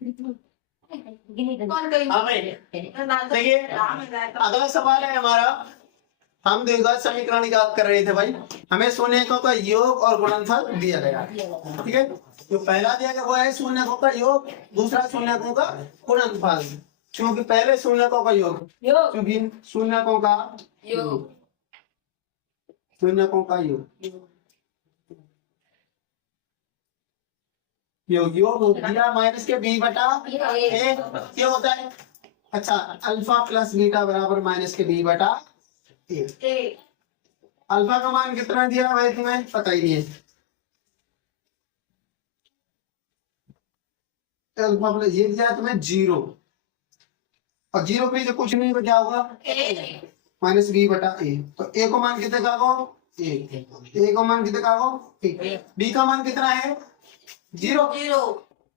हाँ भाई, देखिए अगला सवाल है हमारा। हम द्विघात समीकरण याद कर रहे थे भाई। हमें शून्यकों का योग और गुणनफल दिया गया, ठीक है। जो पहला दिया गया वो है शून्यकों का योग, दूसरा शून्यकों का गुणनफल। क्योंकि पहले शून्यकों का योग, क्योंकि शून्यकों का योग, शून्यकों का योग, योग हो गया माइनस के बी बटा ए। क्या होता है? अच्छा, अल्फा प्लस बीटा बराबर माइनस के बी बटा ए। अल्फा का मान कितना दिया भाई तुम्हें पता ही नहीं है। अल्फा प्लस ये दिया तुम्हें 0, और 0 पे जो कुछ नहीं तो क्या होगा माइनस बी बटा ए। तो ए को मान कितने का हो? ए को मान कितने का हो? बी का मान कितना है? 0।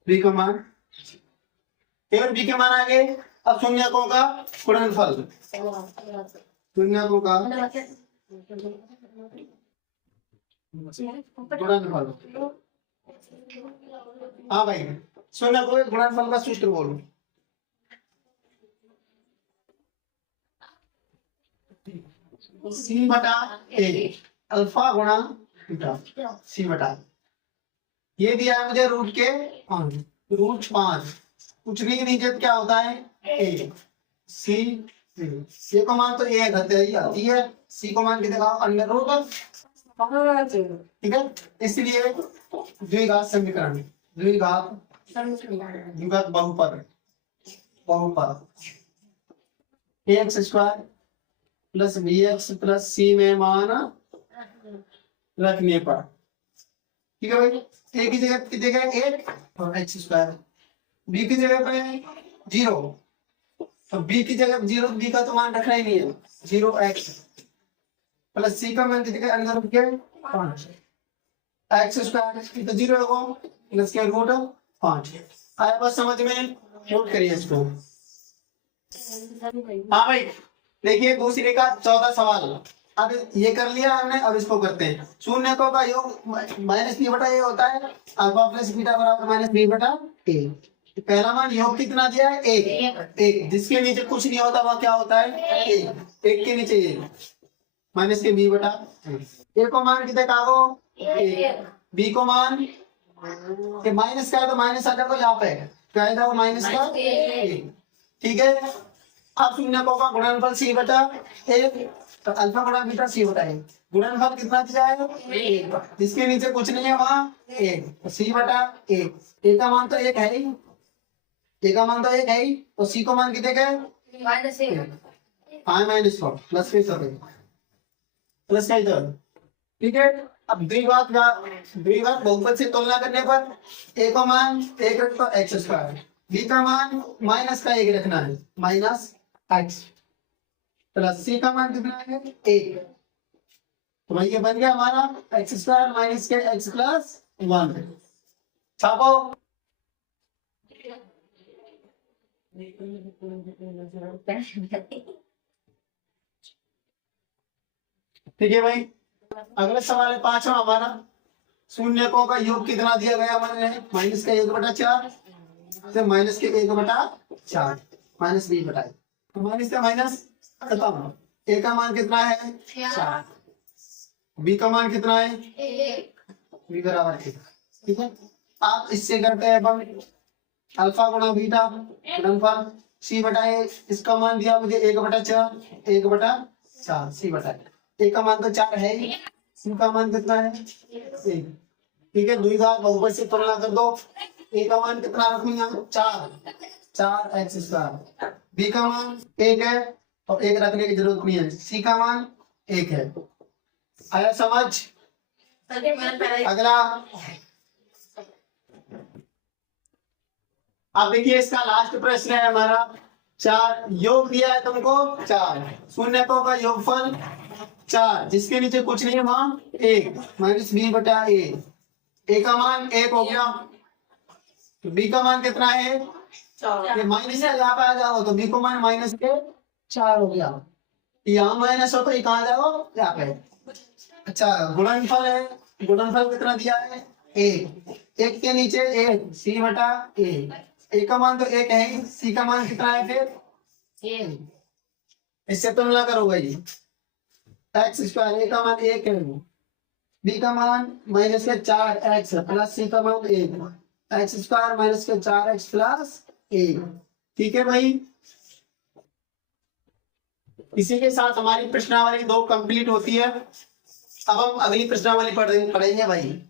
बी का मान ए और बी के मान आ गए। अब शून्यकों का गुणनफल, शून्यकों का गुणनफल। हाँ भाई, शून्यकों के गुणनफल का सूत्र बोलो। सी बटा ए, अल्फा गुणा बीटा, सी बटा। ये दिया है मुझे रूट के 5, रूट 5 कुछ भी नीचे क्या होता है ए। सी ए को मान तो ए ही आती है, सी को मान कितने का? अंडर रूट, ठीक है। इसलिए द्विघात समीकरण, द्विघात बहुपद, X square plus B X plus C में मान रखने पर, ठीक है भाई। ए की जगह कितने का? 1 और एक्स स्क्वायर। बी की जगह पे 0, तो बी की जगह 0, बी का तो मान रखना ही नहीं है, 0x प्लस सी का मान कितने का? अंदर रूट के 5, एक्स स्क्वायर तो 0 होगा प्लस के रूट 5। आया बस समझ में? नोट करिए इसको। हाँ भाई, देखिए दूसरे का 14 सवाल। अब ये कर लिया हमने, अब इसको करते हैं। शून्यकों का योग माइनस बी बटा ए होता है, अल्फा प्लस बीटा बराबर माइनस बी बटा ए। पहला मान योग कितना दिया है? 1। जिसके नीचे कुछ नहीं होता वह क्या होता है? 1 के नीचे 1 माइनस के बी बटा ए को मान कितने का हो? 1। बी को मान के माइनस का है तो माइनस आ जाएगा यहाँ पे, क्या आएगा वो? माइनस का 1, ठीक है। अब शून्यकों का गुणनफल सी बटा ए, तो अल्फा गुणा बीटा सी बटा ए। गुणनफल कितना दिया है? 1। जिसके नीचे कुछ नहीं है वहां 1, तो सी बटा ए। ए का मान तो 1 है ही, ए का मान तो 1 है ही, तो सी को मान कितने का? माइनस 4 प्लस के सब प्लस का इधर, ठीक है। अब द्विघात बहुपद से तुलना करने पर ए का मान 1 रख तो एक्स स्क्वायर, बी का मान माइनस का 1 रखना है, माइनस एक्स, प्लस सी का मान कितना है? 1। तो भाई ये बन गया हमारा एक्स स्क्वायर माइनस के एक्स प्लस 1। छापो। ठीक है भाई, अगला सवाल है 5वां हमारा। शून्यकों का योग कितना दिया गया हमारे? माइनस का 1/4 से माइनस के 1/4 माइनस बी बटा ए। तो माइनस का माइनस खत्म। ए का मान कितना है? 4। बी का मान कितना है? 1। बी बराबर 1, ठीक है। आप इससे करते हैं अपन अल्फा गुणा बीटा गुणनफल सी बटा ए। इसका मान दिया मुझे 1/4, 1/4 सी बटा ए का मान तो 4 है ही, सी का मान कितना है? 1, ठीक है। द्विघात बहुपद से तुलना कर दो। ए का मान कितना रखूंगा? 4 एक्स स्क्वायर। बी का मान 1 है तो 1 रखने की जरूरत नहीं है, सी का मान 1 है। आया समझ? अगला अब देखिए, इसका लास्ट प्रश्न है हमारा। 4 योग दिया है तुमको 4, शून्यकों का योगफल 4, जिसके नीचे कुछ नहीं है वहां 1 माइनस बी बटा ए। ए का मान 1 हो गया, तो बी का मान कितना है? 4। ये माइनस है, यहाँ पे आ जाओ तो बी को मान माइनस के 4 हो गया। यहाँ माइनस हो तो ये कहाँ जाओ? यहाँ पे। अच्छा, गुणनफल है, गुणनफल कितना दिया है? 1 के नीचे 1 सी बटा ए। ए का मान तो एक है ही, सी का मान कितना है फिर, इससे तुलना करो भाई, एक्स स्क्वायर, ए का मान एक है, बी का मान माइनस के 4x प्लस सी का मान 1, एक्स स्क्वायर माइनस के 4x प्लस 1। ठीक है भाई, इसी के साथ हमारी प्रश्नावली 2 कंप्लीट होती है। अब हम अगली प्रश्नावली पढ़ेंगे भाई।